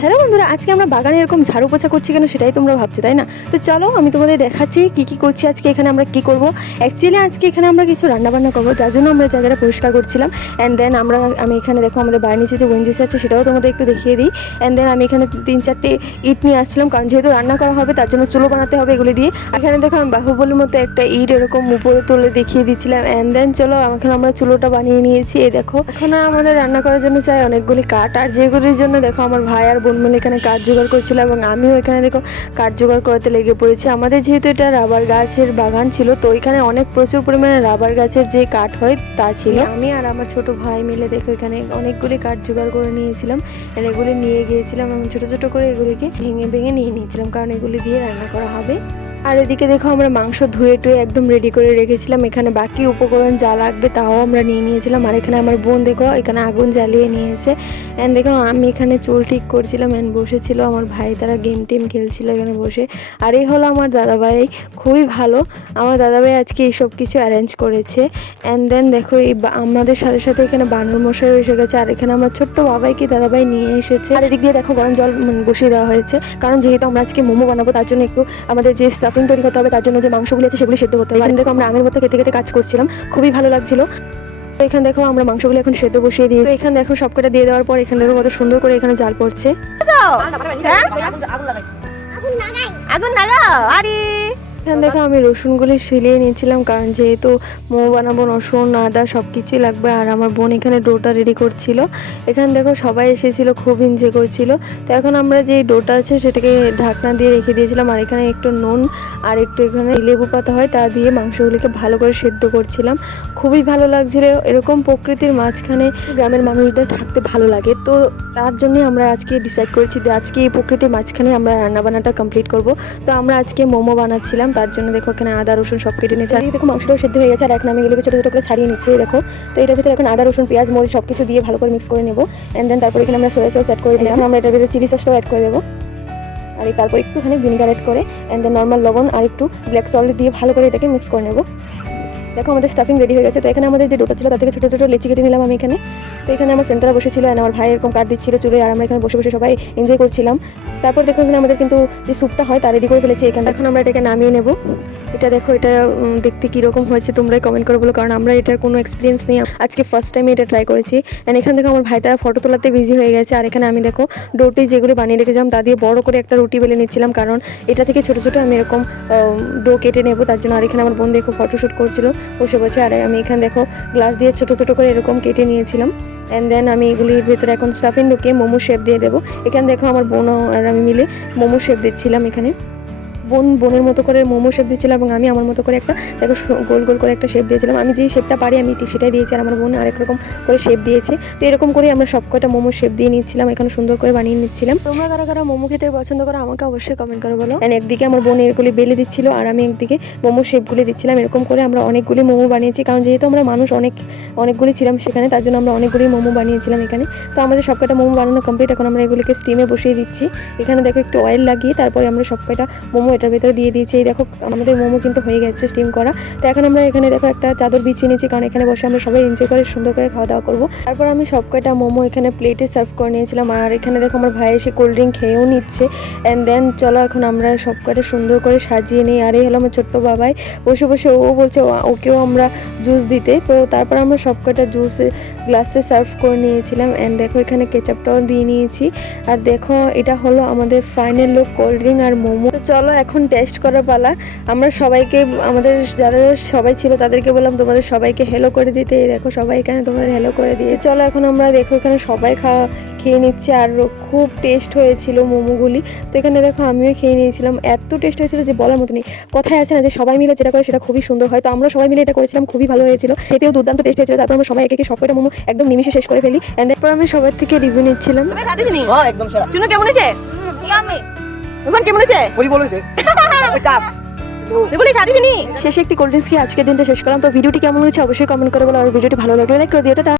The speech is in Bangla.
হ্যালো বন্ধুরা, আজকে আমরা বাগানে এরকম ঝাড়ু পোছা করছি কেন সেটাই তোমরা ভাবছো, তাই না? তো চলো আমি তোমাদের দেখাচ্ছি কি করছি আজকে এখানে। আমরা কি করব অ্যাকচুয়ালি আজকে এখানে আমরা কিছু রান্নাবান্না করবো, যার জন্য আমরা জায়গাটা পরিষ্কার করছিলাম। অ্যান্ড দেন আমি এখানে দেখো আমাদের বাড়ির নিচে যে ওয়েঞ্জিস আছে সেটাও তোমাদের একটু দেখিয়ে দিই। অ্যান্ড দেন আমি এখানে 3-4টে ইট নিয়ে আসছিলাম, কারণ যেহেতু রান্না করা হবে তার জন্য চুলো বানাতে হবে এগুলি দিয়ে। এখানে দেখো আমি বাহুবলীর মতো একটা ইট এরকম উপরে তুলে দেখিয়ে দিচ্ছিলাম। অ্যান্ড দেন চলো এখন আমরা চুলোটা বানিয়ে নিয়েছি। এই দেখো এখন আমাদের রান্না করার জন্য চাই অনেকগুলি কাঠ, আর যেগুলির জন্য দেখো আমার ভাই আর বোন মিলে এখানে কাঠ জোগাড় করছিল এবং আমিও এখানে দেখো কাঠ জোগাড় করতে লেগে পড়েছি। আমাদের যেহেতু এটা রাবার গাছের বাগান ছিল, তো এখানে অনেক প্রচুর পরিমাণে রাবার গাছের যে কাঠ হয় তা ছিল। আমি আর আমার ছোট ভাই মিলে দেখো এখানে অনেকগুলি কাঠ জোগাড় করে নিয়েছিলাম। এগুলি নিয়ে গিয়েছিলাম এবং ছোট ছোট করে এগুলিকে ভেঙে ভেঙে নিয়ে নিয়েছিলাম, কারণ এগুলি দিয়ে রান্না করা হবে। আর এদিকে দেখো আমরা মাংস ধুয়ে টুয়ে একদম রেডি করে রেখেছিলাম। এখানে বাকি উপকরণ যা লাগবে তাও আমরা নিয়ে নিয়েছিলাম। আর এখানে আমার বোন দেখো এখানে আগুন জ্বালিয়ে নিয়েছে। অ্যান্ড দেখো আমি এখানে চুল ঠিক করছিলাম অ্যান্ড বসেছিল আমার ভাই, তারা গেম টেম খেলছিল এখানে বসে। আর এই হলো আমার দাদাভাই, খুবই ভালো আমার দাদাভাই আজকে এইসব কিছু অ্যারেঞ্জ করেছে। অ্যান্ড দেন দেখো এই আমাদের সাথে সাথে এখানে বানর মশাই এসে গেছে। আর এখানে আমার ছোট্ট বাবাইকে দাদাভাই নিয়ে এসেছে। আর এদিক দিয়ে দেখো গরম জল বসিয়ে দেওয়া হয়েছে, কারণ যেহেতু আমরা আজকে মোমো বানাবো তার জন্য একটু আমাদের যে স্টাফিং তৈরি করতে হবে তার জন্য যে মাংসগুলি আছে সেগুলি সেদ্ধ করতে হবে। এখানে দেখো আমরা আঙের মধ্যে কেটে কেটে কাজ করছিলাম, খুবই ভালো লাগছিল। এখানে দেখো আমরা মাংসগুলো এখন সেদ্ধ বসিয়ে দিয়েছি। এখানে দেখো সবকটা দিয়ে দেওয়ার পর এখানে দেখো কত সুন্দর করে এখানে জাল পড়ছে। আগুন লাগাও। আরে এখানে দেখো আমি রসুনগুলি শিলিয়ে নিয়েছিলাম, কারণ যেহেতু মোমো বানাবো রসুন আদা সব কিছুই লাগবে। আর আমার বোন এখানে ডোটা রেডি করছিল। এখানে দেখো সবাই এসেছিল, খুব এনজয় করছিল। তো এখন আমরা যে ডোটা আছে সেটাকে ঢাকনা দিয়ে রেখে দিয়েছিলাম। আর এখানে একটু নুন আর একটু এখানে লেবু পাতা হয় তা দিয়ে মাংসগুলিকে ভালো করে সেদ্ধ করছিলাম। খুবই ভালো লাগছিল। এরকম প্রকৃতির মাঝখানে গ্রামের মানুষদের থাকতে ভালো লাগে, তো তার জন্যই আমরা আজকে ডিসাইড করেছি যে আজকে এই প্রকৃতির মাঝখানে আমরা রান্নাবান্নাটা কমপ্লিট করব। তো আমরা আজকে মোমো বানাচ্ছিলাম, তার জন্য দেখো এখানে আদা রসুন সব কেটে নিয়েছি। আর দেখো মাংসটাও সেদ্ধ হয়ে গেছে। আর এখন আমি এগুলোকে ছোটো ছোটো করে ছাড়িয়ে নিচ্ছি দেখো। তো এটার ভিতরে এখন আদা রসুন পেঁয়াজ মরিচ সব কিছু দিয়ে ভালো করে মিক্স করে নেবো। অ্যান্ড দেন তারপর এখানে আমরা সোয়া সস অ্যাড করে দিলাম। আমরা এটার ভিতরে চিলি সসটাও অ্যাড করে দেবো। আর তারপর একটুখানি ভিনিগার অ্যাড করে অ্যান্ড দেন নর্মাল লবণ আর একটু ব্ল্যাক সল্ট দিয়ে ভালো করে এটাকে মিক্স করে নেবো। দেখো আমাদের স্টাফিং রেডি হয়ে গেছে। তো এখানে আমাদের যে ডোটা ছিল তার থেকে ছোটো ছোটো লেচি কেটে নিলাম আমি এখানে। তো এখানে আমার ফ্রেন্ডরা বসেছিল আর আমার ভাই এরকম কাঠ দিচ্ছিল চুলে, আর আমরা এখানে বসে বসে সবাই এনজয় করছিলাম। তারপর দেখো এখানে আমাদের কিন্তু যে স্যুপটা হয় তা রেডি করে ফেলেছি এখানে। এখন আমরা এটাকে নামিয়ে নেব। এটা দেখো এটা দেখতে কীরকম হয়েছে তোমরাই কমেন্ট করে বলো, কারণ আমরা এটার কোনো এক্সপিরিয়েন্স নেই, আজকে ফার্স্ট টাইম এটা ট্রাই করেছি। অ্যান্ড এখানে দেখো আমার ভাই তারা ফটো তোলাতে বিজি হয়ে গেছে। আর এখানে আমি দেখো ডোটি যেগুলো বানিয়ে রেখেছিলাম তা দিয়ে বড় করে একটা রুটি বেলে নিচ্ছিলাম, কারণ এটা থেকে ছোটো ছোটো আমি এরকম ডো কেটে নেবো তার জন্য। আর এখানে আমার বোন দেখো ফটোশ্যুট করছিল বসে বসে। আর আমি এখানে দেখো গ্লাস দিয়ে ছোটো ছোটো করে এরকম কেটে নিয়েছিলাম। অ্যান্ড দেন আমি এগুলির ভেতরে এখন স্টাফিং ঢুকিয়ে মোমো শেপ দিয়ে দেবো। এখানে দেখো আমার বোন আর আমি মিলে মোমো শেপ দিচ্ছিলাম। এখানে বোনের মতো করে মোমো শেপ দিয়েছিলাম এবং আমি আমার মতো করে একটা দেখো গোল গোল করে একটা শেপ দিয়েছিলাম। আমি যেই শেপটা পারি আমি সেটাই দিয়েছি, আর আমার বোন আরেক রকম করে শেপ দিয়েছে। তো এরকম করে আমরা সব কয়টা মোমো শেপ দিয়ে নিচ্ছিলাম, এখানে সুন্দর করে বানিয়ে নিচ্ছিলাম। তোমরা কারা কারা মোমো খেতে পছন্দ করো আমাকে অবশ্যই কমেন্ট করে বলো। অ্যান্ড একদিকে আমার বোন এগুলি বেলে দিচ্ছিল আর আমি একদিকে মোমো শেপগুলি দিচ্ছিলাম। এরকম করে আমরা অনেকগুলি মোমো বানিয়েছি, কারণ যেহেতু আমরা মানুষ অনেকগুলি ছিলাম সেখানে, তার জন্য আমরা অনেকগুলি মোমো বানিয়েছিলাম এখানে। তো আমাদের সব কয়টা মোমো বানানো কমপ্লিট। এখন আমরা এগুলিকে স্টিমে বসিয়ে দিচ্ছি। এখানে দেখো একটু অয়েল লাগিয়ে তারপরে আমরা সব কয়টা মোমো এটার ভেতরে দিয়ে দিয়েছি। এই দেখো আমাদের মোমো কিন্তু হয়ে গেছে স্টিম করা। তো এখন আমরা এখানে দেখো একটা চাদর বিছিয়ে নিয়েছি, কারণ এখানে বসে আমরা সবাই এনজয় করে সুন্দর করে খাওয়া দাওয়া করবো। তারপর আমি সব কয়টা মোমো এখানে প্লেটে সার্ভ করে নিয়েছিলাম। আর এখানে দেখো আমার ভাই এসে কোল্ড ড্রিঙ্ক খেয়েও নিচ্ছে। অ্যান্ড দেন চলো এখন আমরা সব কয়টা সুন্দর করে সাজিয়ে নিই। আর এই হলো আমার ছোট্ট বাবাই বসে বসে, ও বলছে ওকেও আমরা জুস দিতে। তো তারপর আমরা সব কয়টা জুস গ্লাসে সার্ভ করে নিয়েছিলাম। অ্যান্ড দেখো এখানে কেচাপটাও দিয়ে নিয়েছি। আর দেখো এটা হলো আমাদের ফাইনাল লুক কোল্ড ড্রিঙ্ক আর মোমো। তো চলো এখন টেস্ট করার পালা। আমরা সবাইকে আমাদের যারা সবাই ছিল তাদেরকে বললাম তোমাদের সবাইকে হেলো করে দিতে। দেখো সবাই এখানে তোমাদের হেলো করে দিয়ে চলো এখন আমরা দেখো এখানে সবাই খেয়ে নিচ্ছে। আর খুব টেস্ট হয়েছিল মোমোগুলি। তো এখানে দেখো আমিও খেয়ে নিয়েছিলাম, এত টেস্ট হয়েছিল যে বলার মতো নেই। কথায় আছে না যে সবাই মিলে যেটা করে সেটা খুবই সুন্দর হয়, তো আমরা সবাই মিলে এটা করেছিলাম, খুবই ভালো হয়েছিল, খেতেও দুর্দান্ত টেস্ট হয়েছিল। তারপর আমরা সবাই একে সব কয়টা মোমো একদম নিমিশে শেষ করে ফেলি। অ্যান্ড তারপর আমি সবার থেকে রিভিউ নিচ্ছিলাম। একদম সেরা। শুনো কেমন হয়েছে? কেমন হয়েছে? ওই বলেছে শেষে একটি কোল্ড ড্রিঙ্কস খেয়ে আজকের দিনটা শেষ করলাম। তো ভিডিওটি কেমন হয়েছে অবশ্যই কমেন্ট করে বলো, আর ভিডিওটি ভালো লাগলে লাইক করে দিও। টাটা।